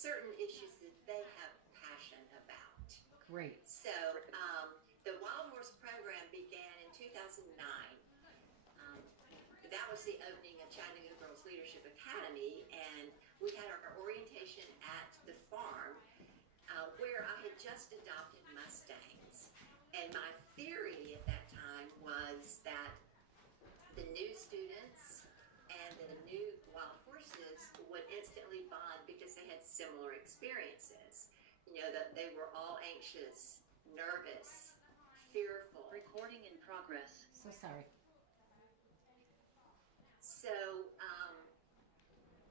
certain issues that they have passion about. Great. So the Wild Horse program began in 2009. That was the opening of Chattanooga Girls Leadership Academy, and we had our orientation at the farm where I had just adopted Mustangs. And my theory at that time was that the new students and the new wild horses would instantly bond because they had similar experiences. You know, that they were all anxious, nervous, fearful. Recording in progress. So sorry. So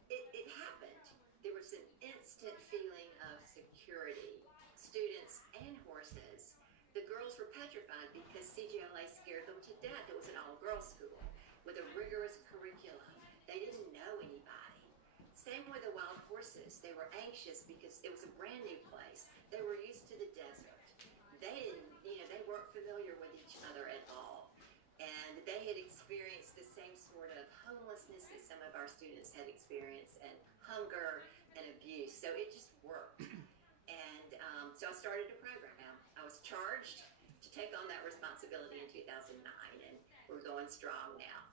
it happened. There was an instant feeling of security, students and horses. The girls were petrified because CGLA scared them to death. It was an all-girls school with a rigorous curriculum. They didn't know anybody. Same with the wild horses. They were anxious because it was a brand new place. They were used to the desert. They didn't, they weren't familiar with each other at all. And they had experienced the same sort of homelessness that some of our students had experienced, and hunger and abuse. So it just worked. And so I started a program. I was charged to take on that responsibility in 2009, and we're going strong now.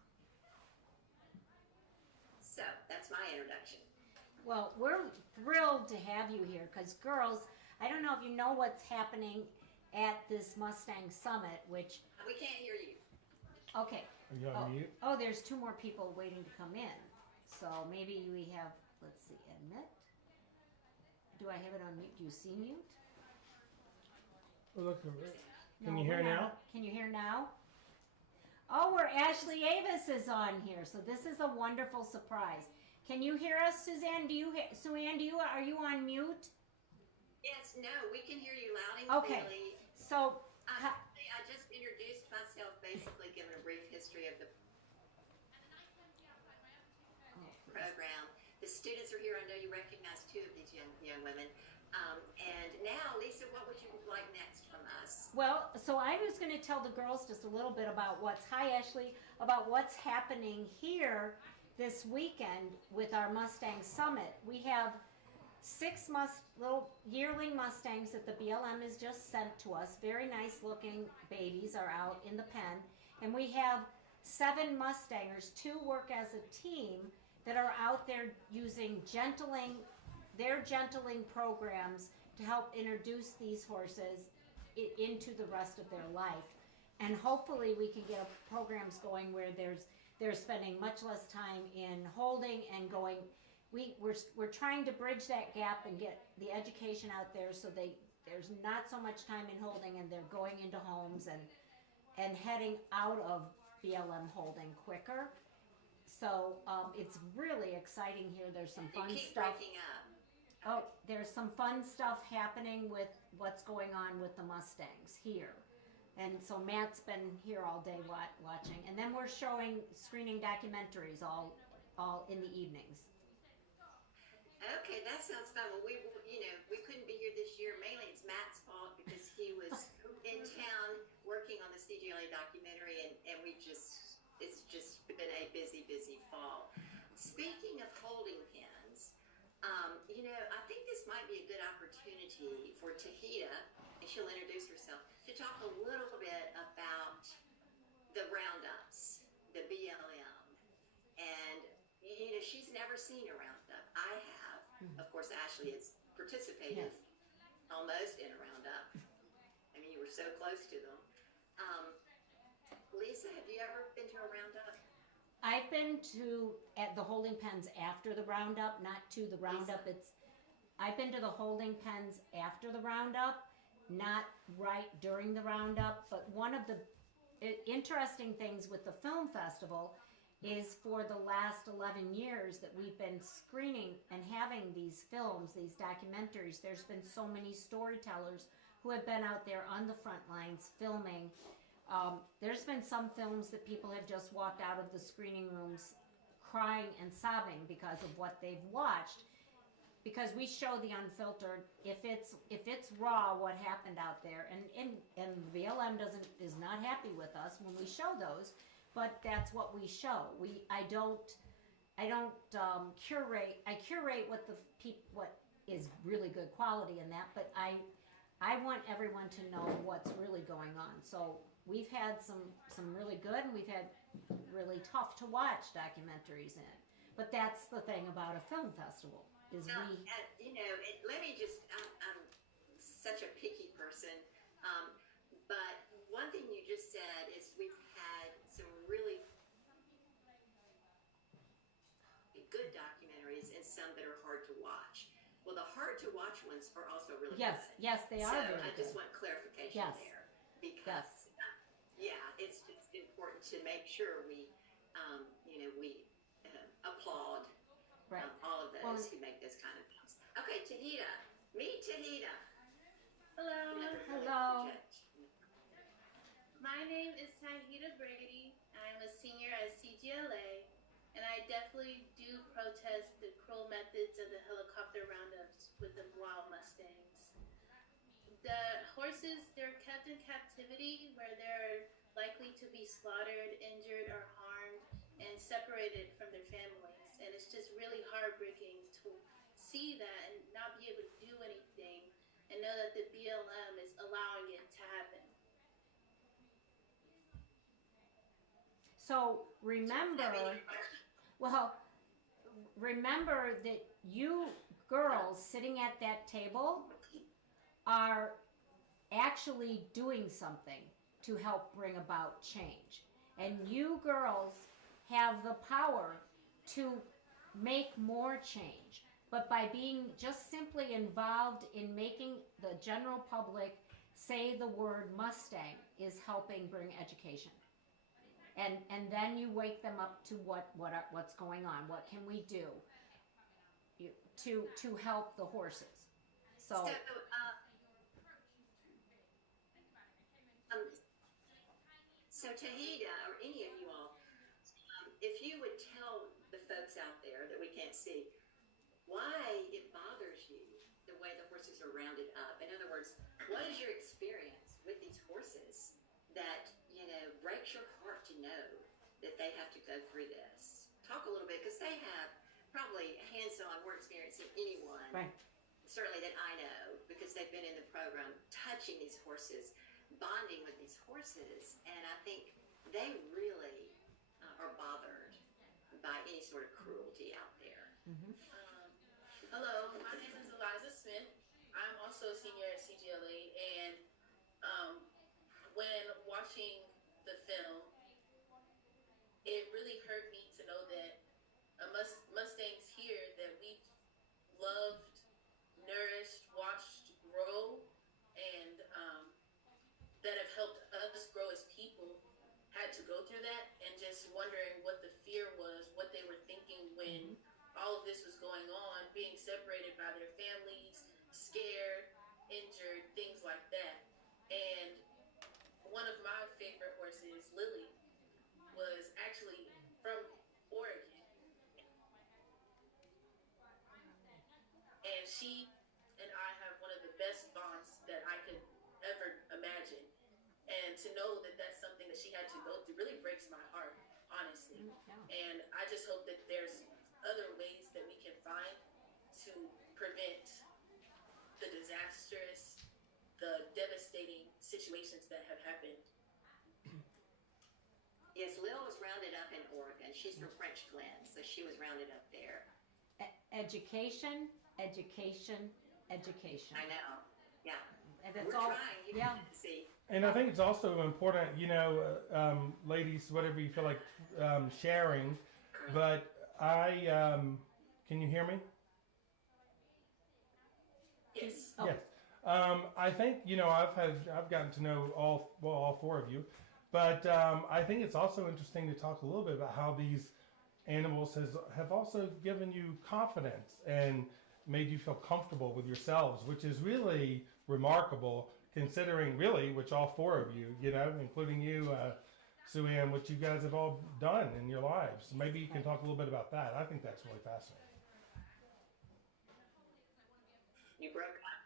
So that's my introduction. Well, we're thrilled to have you here because, girls, I don't know if you know what's happening at this Mustang Summit, which... We can't hear you. Okay. Are you on mute? Oh, there's two more people waiting to come in. So maybe we have, let's see, admit. Do I have it on mute? Do you see mute? Oh, look, No, can you hear we're now? not. Can you hear now? Oh, where Ashley Avis is on here. So this is a wonderful surprise. Can you hear us, Suzanne? Are you on mute? Yes, no, we can hear you loud and Okay. clearly. So I just introduced myself, basically giving a brief history of the program. The students are here. I know you recognize two of these young women. And now, Lisa, what would you like next from us? Well, so I was going to tell the girls just a little bit about about what's happening here this weekend with our Mustang Summit. We have 6 little yearling Mustangs that the BLM has just sent to us. Very nice looking babies are out in the pen. And we have 7 Mustangers, 2 work as a team that are out there using their gentling programs to help introduce these horses into the rest of their life. And hopefully we can get programs going where they're spending much less time in holding and going. We're trying to bridge that gap and get the education out there so there's not so much time in holding, and they're going into homes and heading out of BLM holding quicker. So it's really exciting here. There's some fun stuff. Breaking up. Oh, there's some fun stuff happening with what's going on with the Mustangs here. And so Matt's been here all day watching. And then we're screening documentaries all in the evenings. Okay, that sounds fun. Well, we couldn't be here this year. Mainly it's Matt's fault because he was in town working on the CGLA documentary, and it's just been a busy fall. Speaking of holding pens, I think this might be a good opportunity for Tahita, and she'll introduce herself, to talk a little bit about the roundups, the BLM, and she's never seen a roundup. I have. Mm-hmm. Of course, Ashley has participated almost in a roundup. I mean, you were so close to them. Lisa, have you ever been to a roundup? I've been at the holding pens after the roundup, not to the roundup. I've been to the holding pens after the roundup, not right during the roundup. But one of the interesting things with the film festival is for the last 11 years that we've been screening and having these films, these documentaries, there's been so many storytellers who have been out there on the front lines filming. There's been some films that people have just walked out of the screening rooms crying and sobbing because of what they've watched, because we show the unfiltered. If it's raw, what happened out there, and the BLM is not happy with us when we show those, but that's what we show. I don't curate. I curate what is really good quality in that, but I want everyone to know what's really going on. So we've had some really good, and we've had really tough to watch documentaries in. But that's the thing about a film festival is Now, let me just, I'm such a picky person, but one thing you just said is we've had some really good documentaries and some that are hard to watch. Well, the hard to watch ones are also really good. Yes, they are So very I just good. want clarification Yes. there because, it's just important to make sure we, we applaud Right. all of those who make those kind of films. Okay, Tahita. Meet Tahita. Hello. Hello. My name is Tahita Brady. I'm a senior at CGLA, and I definitely do protest the cruel methods of the helicopter roundups with the wild Mustangs. The horses, they're kept in captivity where they're likely to be slaughtered, injured, or harmed, and separated from their families. And it's just really heartbreaking to see that and not be able to do anything and know that the BLM is allowing it to happen. So remember that you girls sitting at that table are actually doing something to help bring about change. And you girls have the power to make more change. But by being just simply involved in making the general public say the word Mustang is helping bring education. And then you wake them up to what's going on. What can we do to help the horses? So Tahita, or any of you all, if you would tell the folks out there that we can't see why it bothers you the way the horses are rounded up. In other words, what is your experience with these horses that, breaks your heart to know that they have to go through this? Talk a little bit, because they have probably hands-on more experience than anyone, right, certainly that I know, because they've been in the program touching these horses, bonding with these horses, and I think they really are bothered by any sort of cruelty out there. Mm-hmm. Hello, my name is Eliza Smith. I'm also a senior at CGLA, and when watching the film, it really hurt me to know that Mustangs here that we've loved, nourished, watched grow, and that have helped us grow as people had to go through that, and just wondering what the fear was, what they were thinking when all of this was going on, being separated by their families, scared, injured, things like that. And one of my favorite horses, Lily, was actually from Oregon. And she and I have one of the best bonds that I could ever imagine. And to know that that's something that she had to go through really breaks my heart, honestly. And I just hope that there's other ways that we can find to prevent the disastrous, the devastating situations that have happened. Yes, Lil was rounded up in Oregon. She's from French Glen, so she was rounded up there. Education, education, education. I know. Yeah. And that's We're all. trying. Yeah. See. And I think it's also important, ladies, whatever you feel like sharing. But can you hear me? Yes. Oh. Yes. I think I've gotten to know all four of you, but I think it's also interesting to talk a little bit about how these animals have also given you confidence and made you feel comfortable with yourselves, which is really remarkable, considering really, which all four of you, including you, Sue Ann, what you guys have all done in your lives. Maybe you can talk a little bit about that. I think that's really fascinating. You broke up.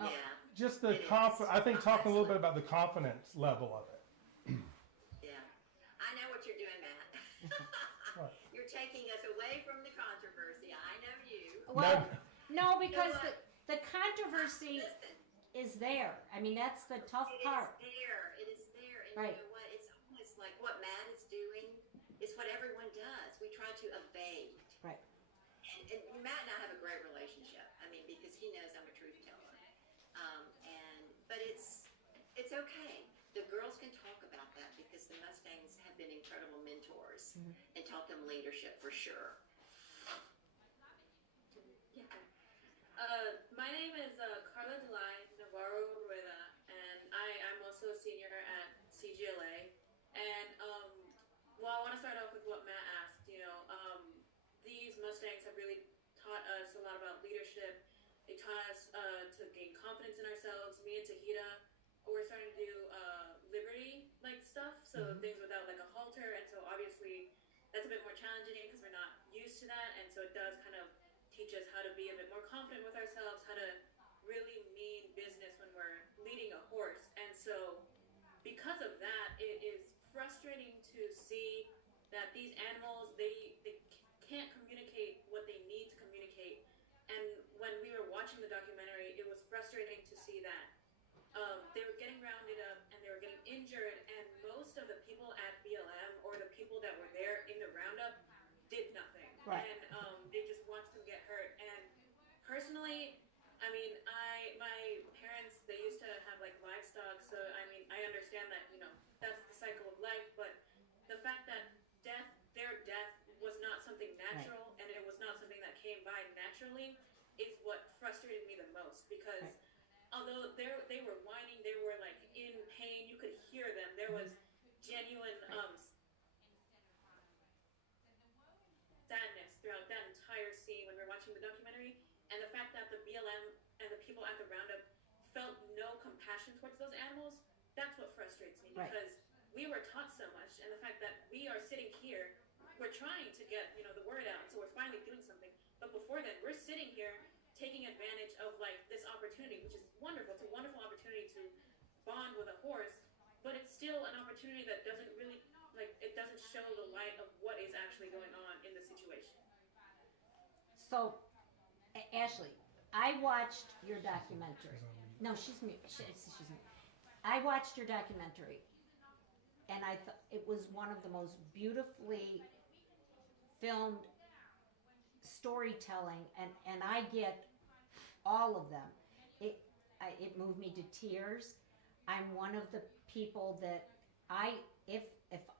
Oh. Yeah. Just the I think talking a little bit about the confidence level of it. Yeah. I know what you're doing, Matt. What? You're taking us away from the controversy. I know you. Well, No, because what? the controversy Listen, is there. I mean, that's the tough part. it is there. It is there. And Right. you know what? It's almost like what Matt is doing is what everyone does. We try to evade. Right. And Matt and I have a great relationship. I mean, because he knows I'm a truth teller. But it's okay. The girls can talk about that because the Mustangs have been incredible mentors and taught them leadership for sure. Yeah. My name is Carla Delay Navarro Rueda, and I'm also a senior at CGLA. And well, I want to start off with what Matt asked. These Mustangs have really taught us a lot about leadership. They taught us to gain confidence in ourselves. Me and Tahita, we're starting to do liberty like stuff, so things without like a halter, and so obviously that's a bit more challenging because we're not used to that, and so it does kind of teach us how to be a bit more confident with ourselves, how to really mean business when we're leading a horse. And so because of that, it is frustrating to see that these animals, they can't communicate what they need to communicate. And when we were watching the documentary, it was frustrating to see that they were getting rounded up and they were getting injured, and most of the people at BLM or the people that were there in the roundup did nothing. Right. And they just watched them get hurt. And personally, I mean, my parents, they used to have like livestock, so I mean, I understand that, that's the cycle of life, but the fact that their death was not something natural, and it was not something that came by naturally, is what frustrated me the most, because although they were whining, they were like in pain, you could hear them, there was genuine sadness throughout that entire scene when we were watching the documentary. And the fact that the BLM and the people at the roundup felt no compassion towards those animals, that's what frustrates me, because we were taught so much, and the fact that we are sitting here, we're trying to get the word out, and so we're finally doing something. But before then, we're sitting here taking advantage of like this opportunity, which is wonderful. It's a wonderful opportunity to bond with a horse, but it's still an opportunity that doesn't really it doesn't show the light of what is actually going on in the situation. So, Ashley, I watched your documentary. No, she's mute. She's mute. I watched your documentary, and I thought it was one of the most beautifully filmed storytelling, and I get all of them. It moved me to tears. I'm one of the people that if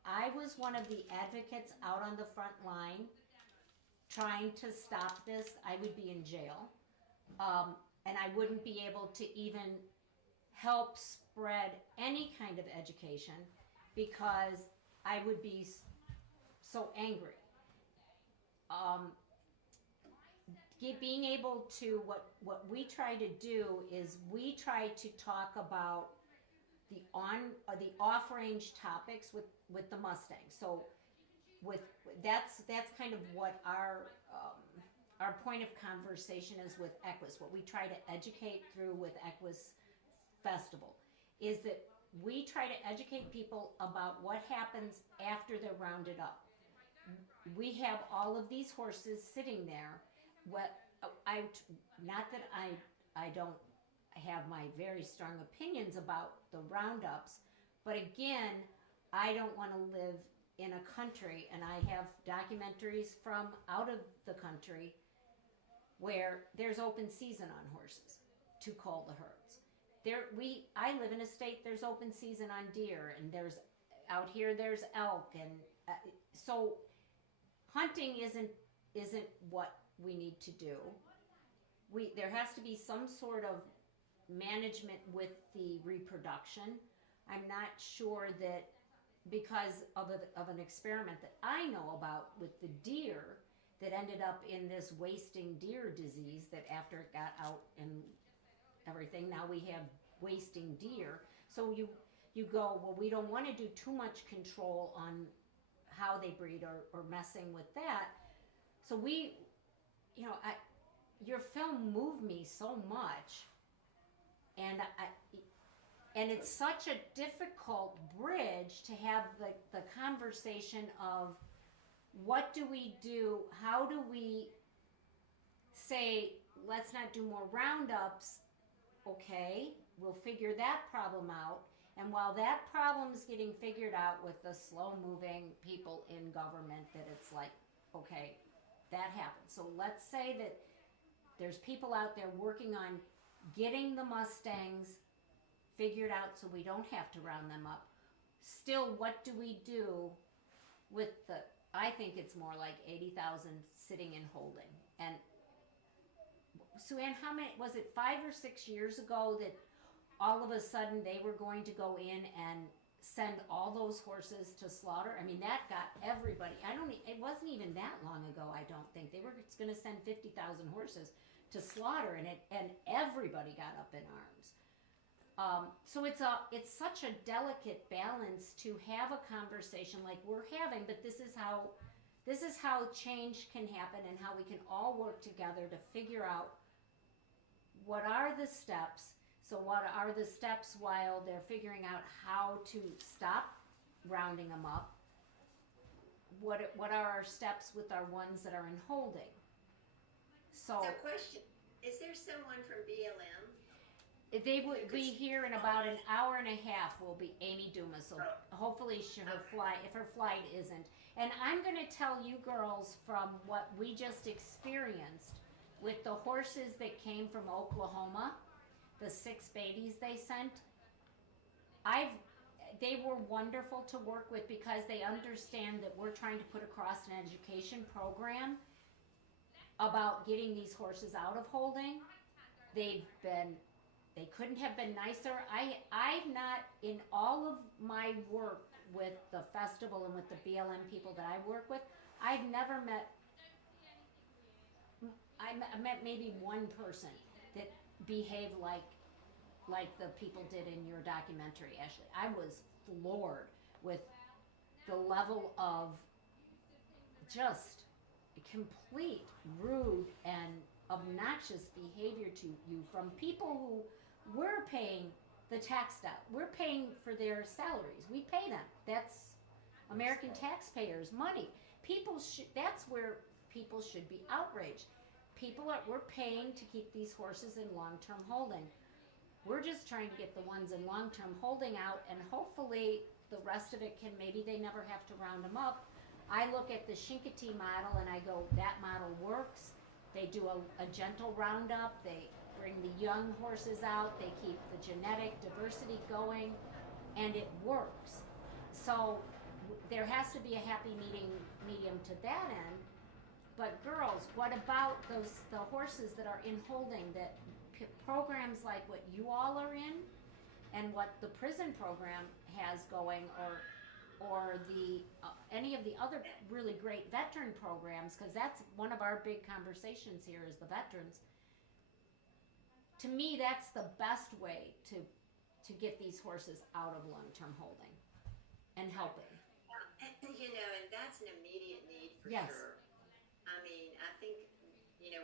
I was one of the advocates out on the front line trying to stop this, I would be in jail, and I wouldn't be able to even help spread any kind of education because I would be so angry. Being able to, what we try to do is we try to talk about the off-range topics with the Mustang. So that's kind of what our point of conversation is with Equus. What we try to educate through with Equus Festival is that we try to educate people about what happens after they're rounded up. We have all of these horses sitting there. Not that I don't have my very strong opinions about the roundups, but again, I don't want to live in a country, and I have documentaries from out of the country where there's open season on horses to cull the herds. I live in a state, there's open season on deer, and there's elk, and so hunting isn't what we need to do. There has to be some sort of management with the reproduction. I'm not sure that, because of an experiment that I know about with the deer that ended up in this wasting deer disease, that after it got out and everything, now we have wasting deer. So you go, well, we don't want to do too much control on how they breed or messing with that. So your film moved me so much, and it's such a difficult bridge to have the conversation of what do we do, how do we say let's not do more roundups. Okay, we'll figure that problem out. And while that problem's getting figured out with the slow moving people in government, that it's like, okay, that happens. So let's say that there's people out there working on getting the Mustangs figured out so we don't have to round them up. Still, what do we do with the, I think it's more like 80,000 sitting and holding. And Sue Ann, how many, was it 5 or 6 years ago that all of a sudden they were going to go in and send all those horses to slaughter? I mean, that got everybody. It wasn't even that long ago, I don't think. They were going to send 50,000 horses to slaughter, and everybody got up in arms. So it's such a delicate balance to have a conversation like we're having, but this is how change can happen and how we can all work together to figure out what are the steps. So what are the steps while they're figuring out how to stop rounding them up? What are our steps with our ones that are in holding? So question, is there someone from BLM? they would be here in about an hour and a half. Will be Amy Dumas. So hopefully her flight, if her flight isn't. And I'm going to tell you girls from what we just experienced with the horses that came from Oklahoma, the 6 babies they sent. They were wonderful to work with because they understand that we're trying to put across an education program about getting these horses out of holding. They couldn't have been nicer. I've not, in all of my work with the festival and with the BLM people that I work with, I've never met, I met maybe one person that behaved like the people did in your documentary, Ashley. I was floored with the level of just complete rude and obnoxious behavior to you from people who we're paying the tax down. We're paying for their salaries. We pay them. That's American taxpayers' money. That's where people should be outraged. We're paying to keep these horses in long-term holding. We're just trying to get the ones in long-term holding out, and hopefully the rest of it maybe they never have to round them up. I look at the Shinkati model and I go, that model works. They do a gentle roundup. They bring the young horses out. They keep the genetic diversity going, and it works. So there has to be a happy medium to that end. But girls, what about the horses that are in holding, that programs like what you all are in and what the prison program has going, or the any of the other really great veteran programs, because that's one of our big conversations here is the veterans. To me, that's the best way to get these horses out of long-term holding and helping. And that's an immediate need for Yes. sure. I mean, I think,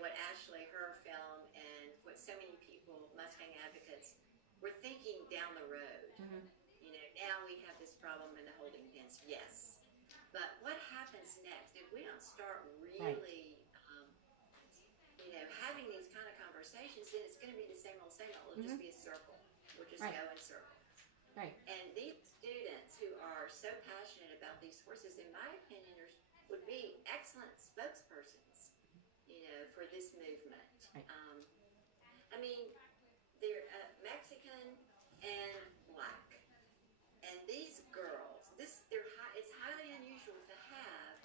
what Ashley, her film, and what so many people, Mustang advocates, we're thinking down the road. Mm-hmm. Now we have this problem in the holding pens, yes. But what happens next if we don't start really, having these kind of conversations? Then it's going to be the same old, same old. It'll just be a circle. We'll just go in circles. Right. And these students who are so passionate about these horses, in my opinion, would be excellent spokespersons, for this movement. Right. I mean, they're Mexican and black, and these girls, it's highly unusual to have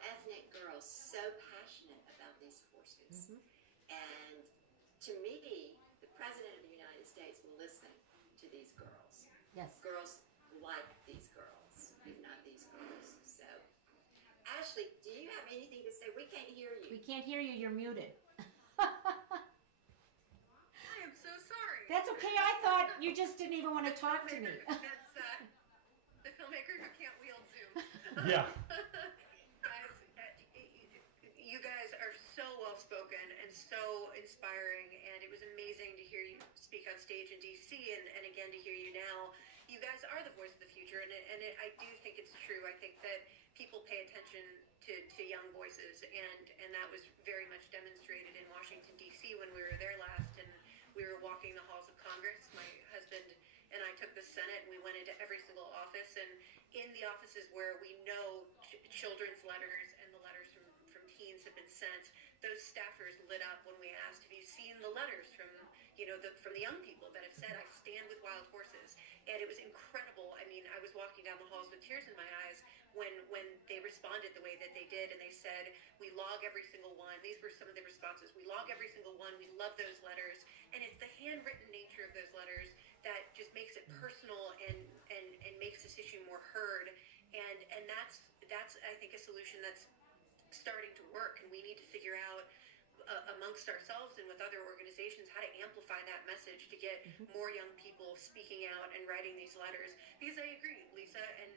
ethnic girls so passionate about these horses. Mm-hmm. And to me, the President of the United States will listen to these girls. Yes. Girls like these girls, if not these girls. So, Ashley, do you have anything to say? We can't hear you. We can't hear you. You're muted. I am so sorry. That's okay. I thought you just didn't even want to talk to me. That's the filmmaker who can't wield Zoom. Yeah. Guys, you guys are so well spoken and so inspiring, and it was amazing to hear you speak on stage in DC, and again to hear you now. You guys are the voice of the future, and I do think it's true. I think that people pay attention to young voices, and that was very much demonstrated in Washington. Washington, D.C. when we were there last, and we were walking the halls of Congress. My husband and I took the Senate, and we went into every single office, and in the offices where we know children's letters and the letters from teens have been sent, those staffers lit up when we asked, have you seen the letters from, from the young people that have said, I stand with wild horses? And it was incredible. I mean, I was walking down the halls with tears in my eyes when they responded the way that they did, and they said, we log every single one. These were some of the responses. We log every single one. We love those letters. And it's the handwritten nature of those letters that just makes it personal and makes this issue more heard. And that's I think a solution that's starting to work, and we need to figure out amongst ourselves and with other organizations how to amplify that message to get more young people speaking out and writing these letters. Because I agree, Lisa, and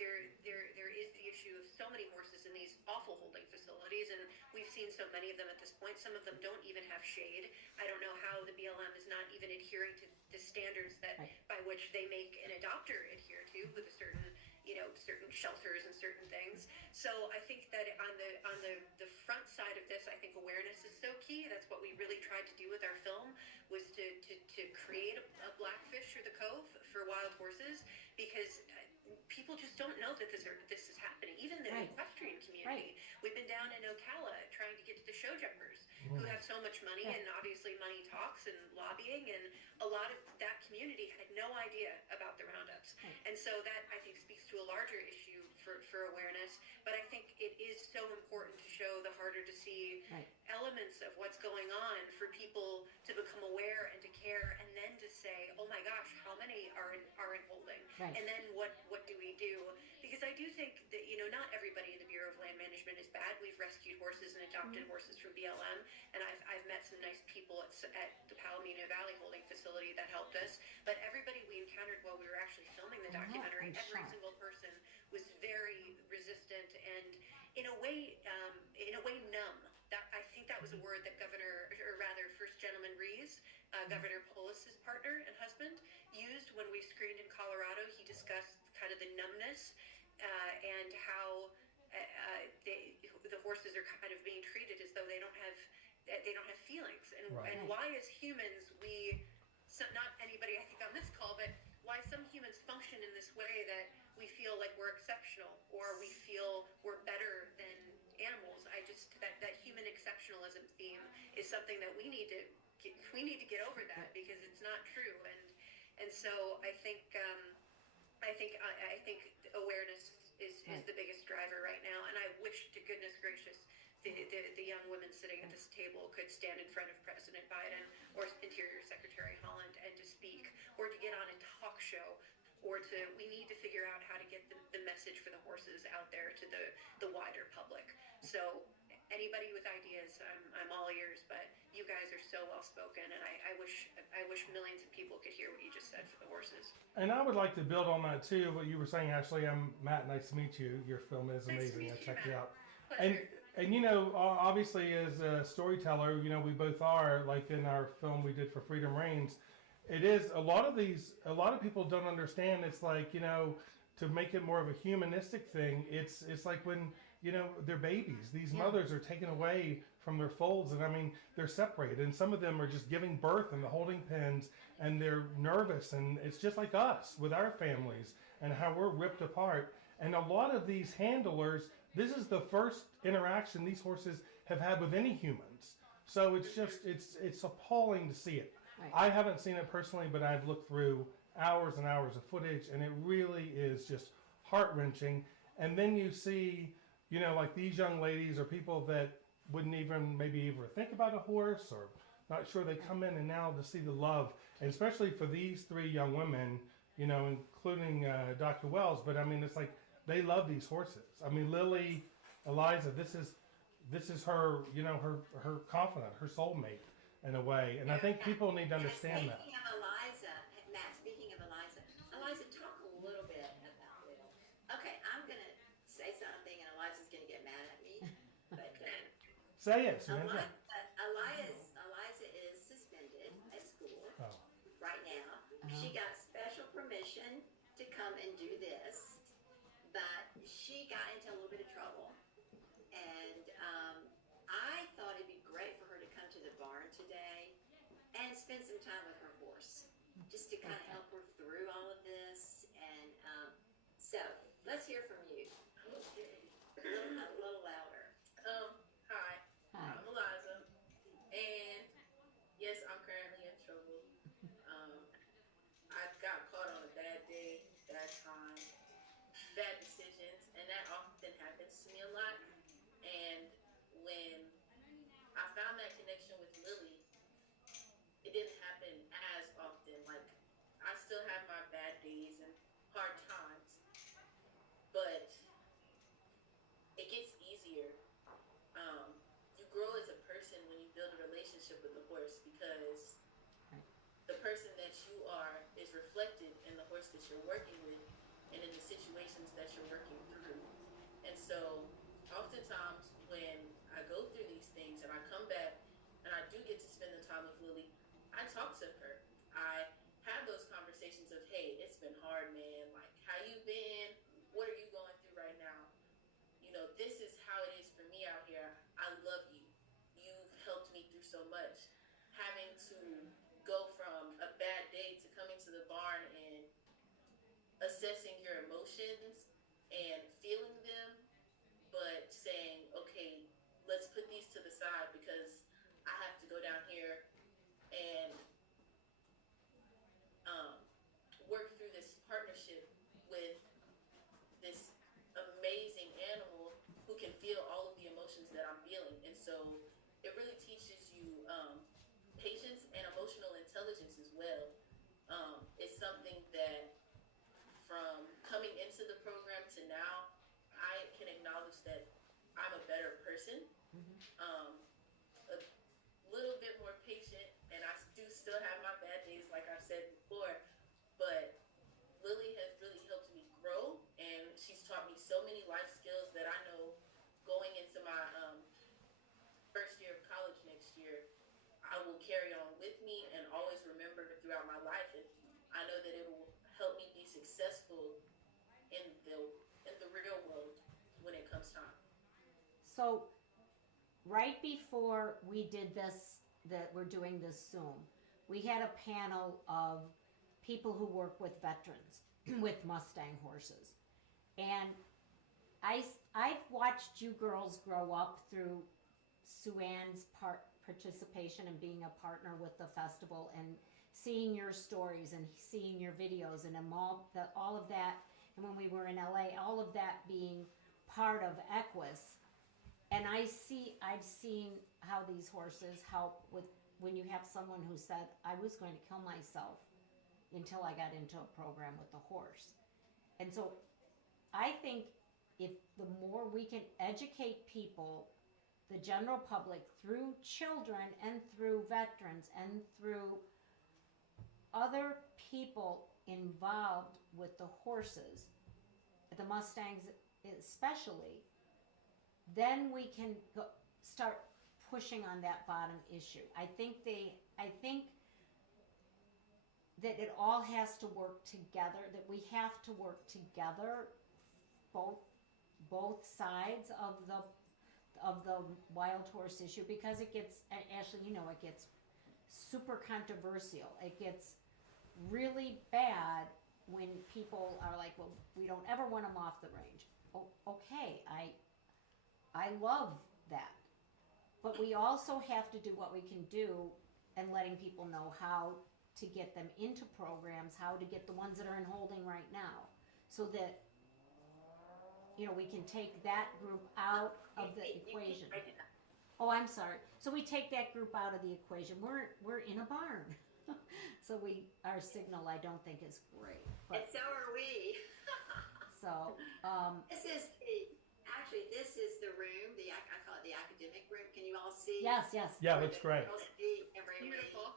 there is the issue of so many horses in these awful holding facilities, and we've seen so many of them at this point. Some of them don't even have shade. I don't know how the BLM is not even adhering to the standards that by which they make an adopter adhere to with a certain certain shelters and certain things. So I think that on the front side of this, I think awareness is so key. That's what we really tried to do with our film, was to create a Blackfish or the Cove for wild horses, because people just don't know that this is happening. Even the equestrian community. We've been down in Ocala trying to get to the show jumpers who have so much money, and obviously money talks and lobbying, and a lot of that community had no idea about the roundups. And so that, I think, speaks to a larger issue for awareness. But I think it is so important to show the harder to see elements of what's going on for people to become aware and to care, and then to say, oh my gosh, how many are in holding? And then what do we do? Because I do think that, not everybody in the Bureau of Land Management is bad. We've rescued horses and adopted horses from BLM, and I've met some nice people at the Palomino Valley Holding Facility that helped us. But everybody we encountered while we were actually filming the documentary, every single person was very resistant and in a way numb. I think that was a word that First Gentleman Rees, Governor Polis's partner and husband, used when we screened in Colorado. He discussed kind of the numbness and how the horses are kind of being treated as though they don't have feelings, and why as humans not anybody I think on this call, but why some humans function in this way that we feel like we're exceptional, or we feel we're better than animals. That human exceptionalism theme is something that we need to get over that, because it's not true. And so I think awareness is the biggest driver right now. And I wish to goodness gracious the young women sitting at this table could stand in front of President Biden or Interior Secretary Holland and to speak, or to get on a talk show, we need to figure out how to get the message for the horses out there to the wider public. So anybody with ideas, I'm all ears, but you guys are so well spoken, and I wish millions of people could hear what you just said for the horses. And I would like to build on that too, what you were saying, Ashley. I'm Matt, nice to meet you. Your film is amazing. I checked it out. And obviously as a storyteller, we both are, like in our film we did for Freedom Reigns, it is a lot of people don't understand. It's like, to make it more of a humanistic thing, it's like when, they're babies. These mothers are taken away from their folds, and I mean, they're separated, and some of them are just giving birth in the holding pens, and they're nervous, and it's just like us with our families and how we're ripped apart. And a lot of these handlers, this is the first interaction these horses have had with any humans. So it's just, it's appalling to see it. I haven't seen it personally, but I've looked through hours and hours of footage, and it really is just heart-wrenching. And then you see, like these young ladies or people that wouldn't even maybe ever think about a horse, or not sure, they come in, and now to see the love, and especially for these three young women, including Dr. Wells, but I mean, it's like they love these horses. I mean, Lily, Eliza, this is her, her confidant, her soulmate in a way, and I think people need to understand that. Speaking of Eliza, Eliza, talk a little bit about it. Okay, I'm going to say something, and Eliza's going to get mad at me, but say it, Samantha. Eliza is suspended at school right now. She got special permission to come and do this, but she got into a little bit of trouble, and I thought it'd be great for her to come to the spend some time with her horse, just to kind of help her through all of this. And so let's hear from you. Okay. A little louder. Hi. Hi. I'm Eliza, and yes, I'm currently in trouble. I got caught on a bad day, bad time, bad decisions, and that often happens to me a lot. And when I found that connection with Lily, it didn't happen as often. Like, I still have my bad days and hard times, but it gets easier. You grow as a person when you build a relationship with the horse, because the person that you are is reflected in the horse that you're working with and in the situations that you're working through. And so oftentimes when I go through these things and I come back and I do get to spend the time with Lily, I talk to her. I have those conversations of, hey, it's been hard, man. Like, how you been? What are you going through right now? You know, this is how it is for me out here. I love you. You've helped me through so much. Having to go from a bad day to coming to the barn and assessing your emotions and feeling them, but saying, okay, let's put these to the side because I have to go down here and work through this partnership with this amazing animal who can feel all of the emotions that I'm feeling. And so it really teaches you patience and emotional intelligence as well. It's something that from coming into the program to now, I can acknowledge that I'm a better person, a little bit more patient, and I do still have my bad days, like I've said before, but Lily has really helped me grow, and she's taught me so many life skills that I know going into my first year of college next year, I will carry on with me and always remember throughout my life. And I know that it will help me be successful in the real world when it comes time. So, right before we did this, that we're doing this Zoom, we had a panel of people who work with veterans with Mustang horses. And I've watched you girls grow up through Sue Ann's participation and being a partner with the festival, and seeing your stories and seeing your videos and all of that. And when we were in LA, all of that being part of Equus. And I've seen how these horses help with when you have someone who said, I was going to kill myself until I got into a program with the horse. And so I think if the more we can educate people, the general public, through children and through veterans and through other people involved with the horses, the Mustangs especially, then we can start pushing on that bottom issue. I think that it all has to work together, that we have to work together, both sides of the wild horse issue, because it gets, Ashley, you know, it gets super controversial. It gets really bad when people are like, well, we don't ever want them off the range. Oh, okay, I love that. But we also have to do what we can do and letting people know how to get them into programs, how to get the ones that are in holding right now, so that, you know, we can take that group out of the equation. Oh, I'm sorry. So we take that group out of the equation. We're in a barn. So our signal, I don't think, is great. But, and so are we. So, this is the room, I call it the academic room. Can you all see? Yes. Yeah, looks great. Beautiful.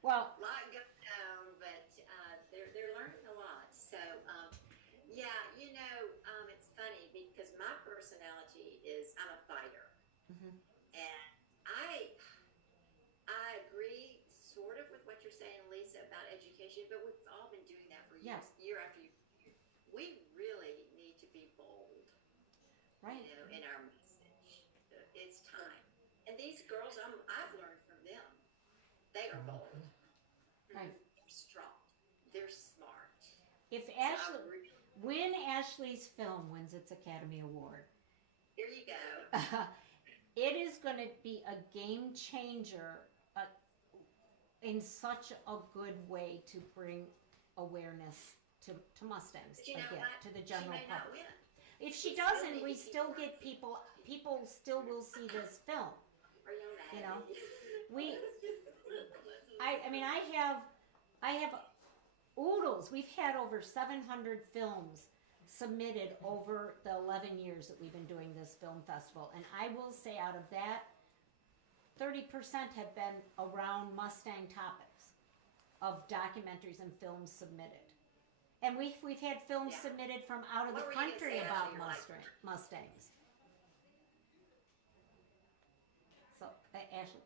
Well, a lot going on, but they're learning a lot. So, yeah, you know, it's funny because my personality is I'm a fighter, and I agree sort of with what you're saying, Lisa, about education. But we've all been doing that for years, year after year. We really need to be bold, right? You know, in our message. It's time, and these girls, I've learned from them. They are bold. Right. They're strong. They're smart. If So I Ashley, really, when Ashley's film wins its Academy Award, here you go. it is going to be a game changer in such a good way to bring awareness to Mustangs But you know again, what? to the She general may not public. win. If she She still doesn't, we needs to still be get people still will see this film. Are you mad? You know, we, It's just a little. I mean, I have oodles. We've had over 700 films submitted over the 11 years that we've been doing this film festival. And I will say out of that, 30% have been around Mustang topics of documentaries and films submitted. And we've had films Yeah. submitted from out of What the were you gonna country say about earlier, like- Mustangs. So, Ashley.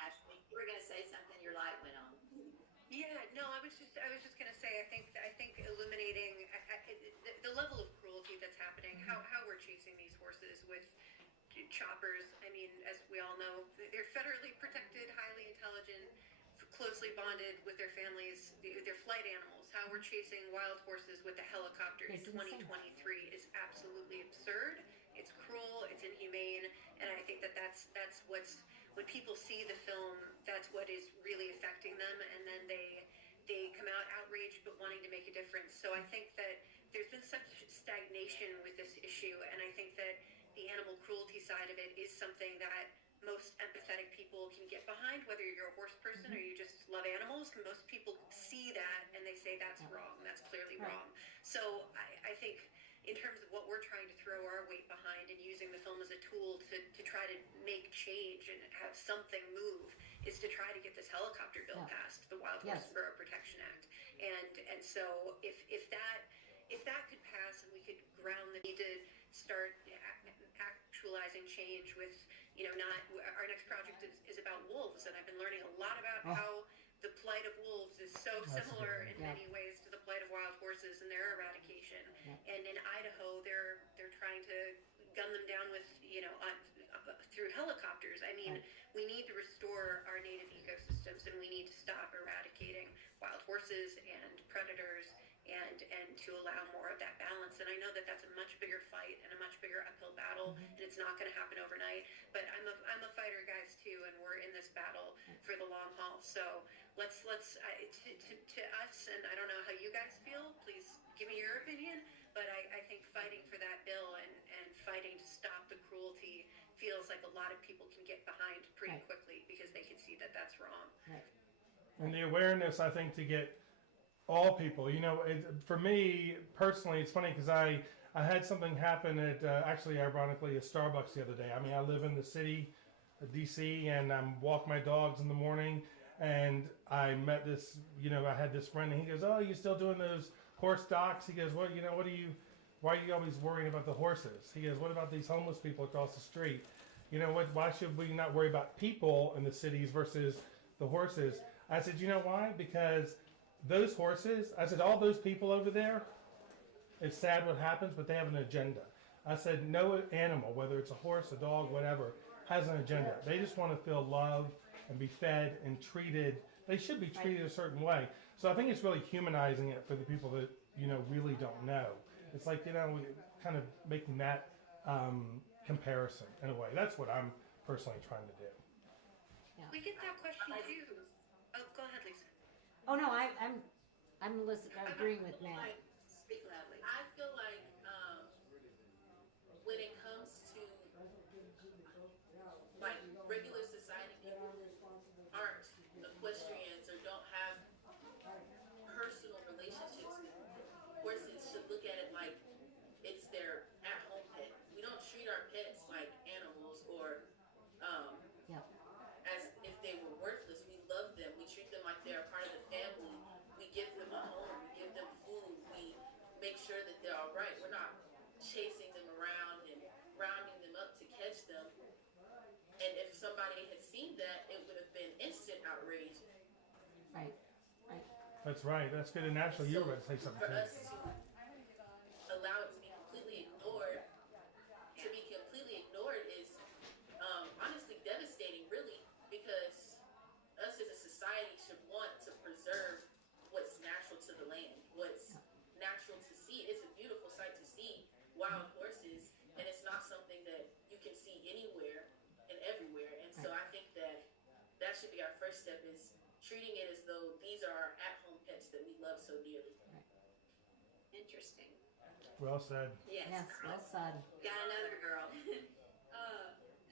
Ashley, you were going to say something. Your light went on. Yeah, no, I was just gonna say, I think illuminating the level of cruelty that's happening, how we're chasing these horses with choppers. I mean, as we all know, they're federally protected, highly intelligent, closely bonded with their families. They're flight animals. How we're chasing wild horses with a helicopter in It's insane. 2023 is absolutely absurd. It's cruel. It's inhumane, and I think that's what's, when people see the film, that's what is really affecting them, and then they come out outraged but wanting to make a difference. So I think that there's been such stagnation with this issue, and I think that the animal cruelty side of it is something that most empathetic people can get behind, whether you're a horse person or you just love animals. Most people see that and they say that's wrong, that's clearly Right. wrong. So I think in terms of what we're trying to throw our weight behind and using the film as a tool to try to make change and have something move is to try to get this helicopter bill Yeah. passed, the Wild Yes. Horse and Burro Protection Act. And so if that could pass and we could ground the need to start actualizing change with, not, our next project is about wolves, and I've been learning a lot about how the plight of wolves is so That's similar good. in Yeah. many ways to the plight of wild horses and their eradication. Yeah. And in Idaho, they're trying to gun them down with, through helicopters. I mean, Right. we need to restore our native ecosystems, and we need to stop eradicating wild horses and predators, and to allow more of that balance. And I know that that's a much bigger fight and a much bigger uphill battle, and it's not going to happen overnight. But I'm a fighter, guys, too, and we're in this battle for the long haul. So let's to us, and I don't know how you guys feel. Please give me your opinion. But I think fighting for that bill and fighting to stop the cruelty feels like a lot of people can get behind pretty Right. quickly because they can see that that's wrong. And the awareness, I think, to get all people, for me personally, it's funny because I had something happen at, actually, ironically, a Starbucks the other day. I mean, I live in the city of DC, and I'm walking my dogs in the morning, and I met this, I had this friend, and he goes, "Oh, you still doing those horse docs?" He goes, "Well, why are you always worrying about the horses?" He goes, "What about these homeless people across the street? Why should we not worry about people in the cities versus the horses?" I said, "You know why? Because those horses," I said, "all those people over there, it's sad what happens, but they have an agenda." I said, "No animal, whether it's a horse, a dog, whatever, has an agenda. They just want to feel love and be fed and treated. They should be treated a certain way." So I think it's really humanizing it for the people that, really don't know. It's like, kind of making that comparison in a way. That's what I'm personally trying to do. We get that question too. Oh, go ahead, Lisa. Oh no, I'm agreeing with Matt. Speak loudly. I feel like when it comes to like regular society people aren't equestrians or don't have personal relationships with horses should look at it like it's their at-home pet. We don't treat our pets like animals or Yeah. as if they were worthless. We love them. We treat them like they're a part of the family. We give them a home. We give them food. We make sure that they're all right. We're not chasing them around and rounding them up to catch them. And if somebody had seen that, it would have been instant outrage. Right. That's right. That's good. And actually, you were about to say something For too. us to allow it to be completely ignored is honestly devastating, really, because us as a society wild horses, and it's not something that you can see anywhere and everywhere. And so I think that that should be our first step, is treating it as though these are our at-home pets that we love so dearly. Interesting. Well said. Yes. Yes, well said. Got another girl.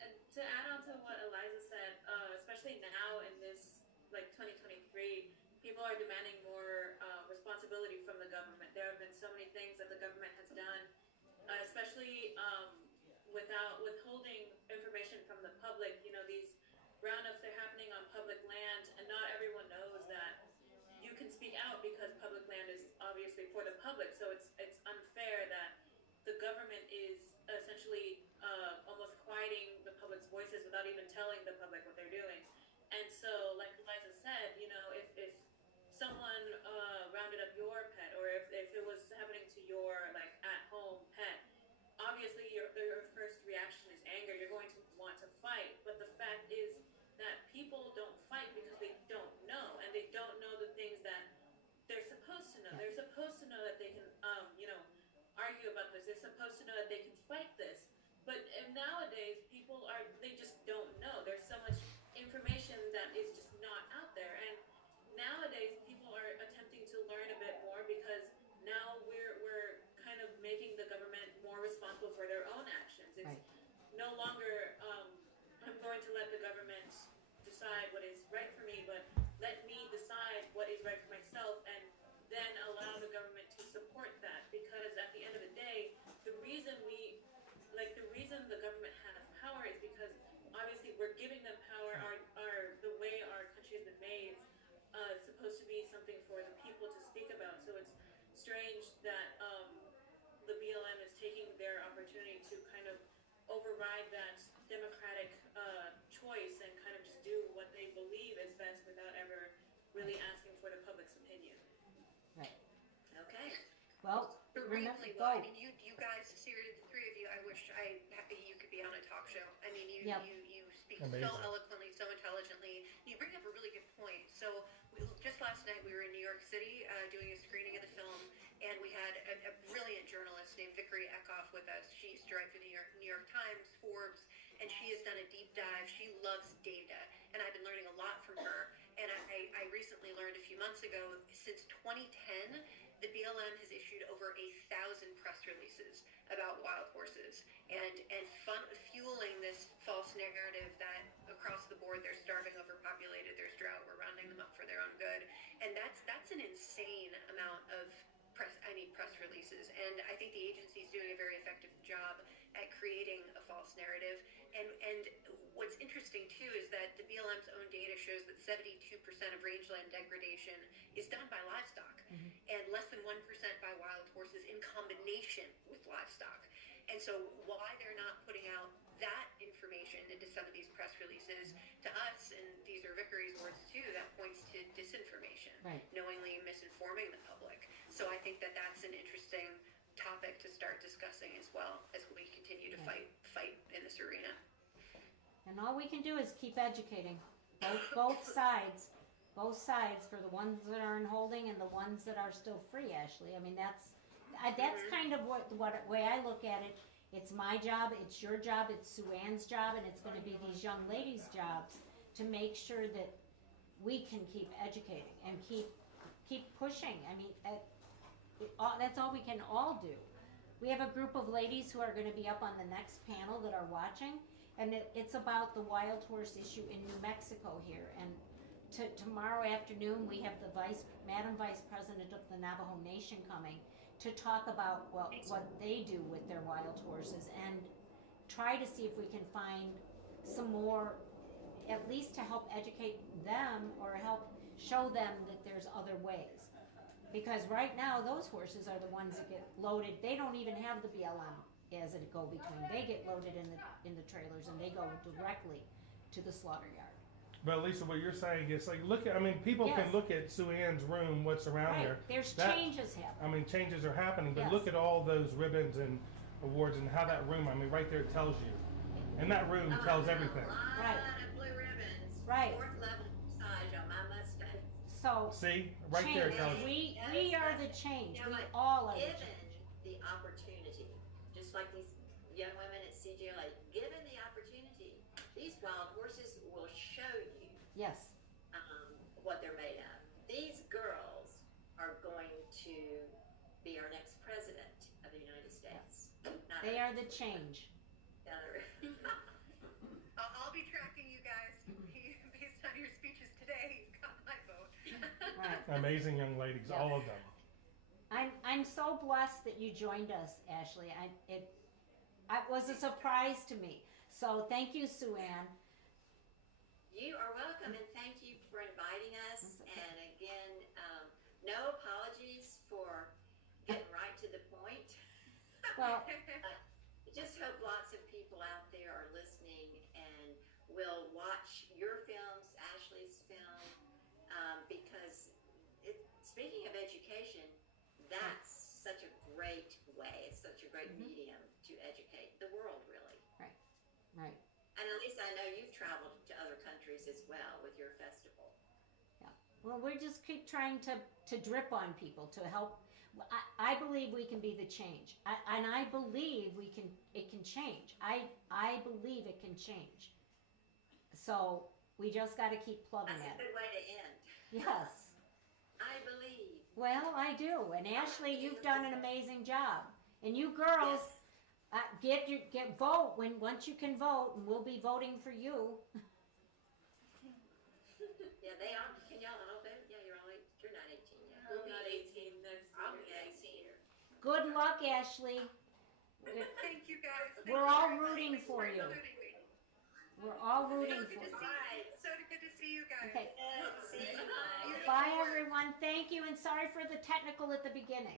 And to add on to what Eliza said, especially now in this like 2023, people are demanding more responsibility from the government. There have been so many things that the government has done, especially without withholding information from the public. You know, these roundups, they're happening on public land, and not everyone knows that you can speak out because public land is obviously for the public. So it's unfair that the government is essentially almost quieting the public's voices without even telling the public what they're doing. And so, like Eliza said, you know, if someone rounded up your pet, or if it was happening to your like at-home pet, obviously your first reaction is anger. You're going to want to fight. But the fact is that people don't fight because they don't know, and they don't know the things that they're supposed to know. They're supposed to know that they can, you know, argue about this. They're supposed to know that they can fight this. But nowadays, they just don't know. There's so much information that is just not out there. And nowadays, people are attempting to learn a bit more, because now we're kind of making the government more responsible for their own actions. It's no longer, I'm going to let the government decide what is right for me, but let me decide what is right for myself, and then allow the government to support that. Because at the end of the day, the reason the government has power is because obviously we're giving them power. The way our country has been made is supposed to be something for the people to speak about. So it's strange that the BLM is taking their opportunity to kind of override that democratic choice and kind of just do what they believe is best without ever really asking for the public's opinion. Right. Okay. Well, remember, Really go. well. I mean, you guys, seriously, the three of you, I wish you could be on a talk show. I mean, you speak Amazing. so eloquently, so intelligently. You bring up a really good point. So just last night, we were in New York City doing a screening of the film, and we had a brilliant journalist named Vickery Eckhoff with us. She used to write for the New York Times, Forbes, and she has done a deep dive. She loves data, and I've been learning a lot from her. And I recently learned a few months ago, since 2010, the BLM has issued over 1,000 press releases about wild horses, and fueling this false narrative that across the board they're starving, overpopulated, there's drought, we're rounding them up for their own good. And that's an insane amount of press releases. And I think the agency is doing a very effective job at creating a false narrative. And what's interesting too is that the BLM's own data shows that 72% of rangeland degradation is done by livestock, and less than 1% by wild horses in combination with livestock. And so why they're not putting out that information into some of these press releases, to us, and these are Vickery's words too, that points to disinformation, knowingly misinforming the public. So I think that that's an interesting topic to start discussing as well as we continue to fight in this arena. And all we can do is keep educating both sides for the ones that are in holding and the ones that are still free. Ashley, I mean that's kind of what way I look at it. It's my job, it's your job, it's Sue Ann's job, and it's going to be these young ladies' jobs to make sure that we can keep educating and keep pushing. I mean, that's all we can all do. We have a group of ladies who are going to be up on the next panel that are watching, and it's about the wild horse issue in New Mexico here. And tomorrow afternoon we have the Madam Vice President of the Navajo Nation coming to talk about what they do with their wild horses, and try to see if we can find some more, at least to help educate them or help show them that there's other ways. Because right now those horses are the ones that get loaded. They don't even have the BLM as a go-between. They get loaded in the trailers and they go directly to the slaughter yard. But Lisa, what you're saying is like, people can look at Sue Ann's room, what's around there. There's changes happening. I mean, changes are happening, but look at all those ribbons and awards and how that room, I mean, right there it tells you. And that room tells everything. A lot of blue ribbons. Right. 4th level massage on my Mustang. So see, right there it tells you. We are the change. You know, we all are the given change. the opportunity, just young women at CGLA, given the opportunity, these wild horses will show you Yes. what they're made of. These girls are going to be our next president of the United States. Not They our are the next change. I'll be tracking you guys based on your speeches today. You've got my vote. Right. Amazing young ladies, Yeah. all of them. I'm so blessed that you joined us, Ashley. It was a surprise to me. So thank you, Sue Ann. You are welcome, and thank you for inviting us. That's okay. And again, no apologies for getting right to the point. Well, Just hope lots of people out there are listening and will watch your films, Ashley's film, because speaking of education, that's such a great way. It's such a great medium to educate the world, really. right. And at least I know you've traveled to other countries as well with your festival. Well, we just keep trying to drip on people to help. I believe we can be the change, and I believe it can change. I believe it can change. So we just got to keep plugging That's at a it. good way to end. Yes. I believe. Well, I do. And Ashley, you've done an amazing job. And you girls, Yes. get vote once you can vote, and we'll be voting for you. Yeah, they are. Can y'all all vote? Yeah, you're not 18 yet. I'm not 18 next year. I'll be 18. Good luck, Ashley. Thank you guys. Thank We're you all very much. rooting Thanks for you. including me. We're all rooting So good for to you. see you. So good to see you guys. Okay. See you. Bye, everyone. Thank you, and sorry for the technical at the beginning.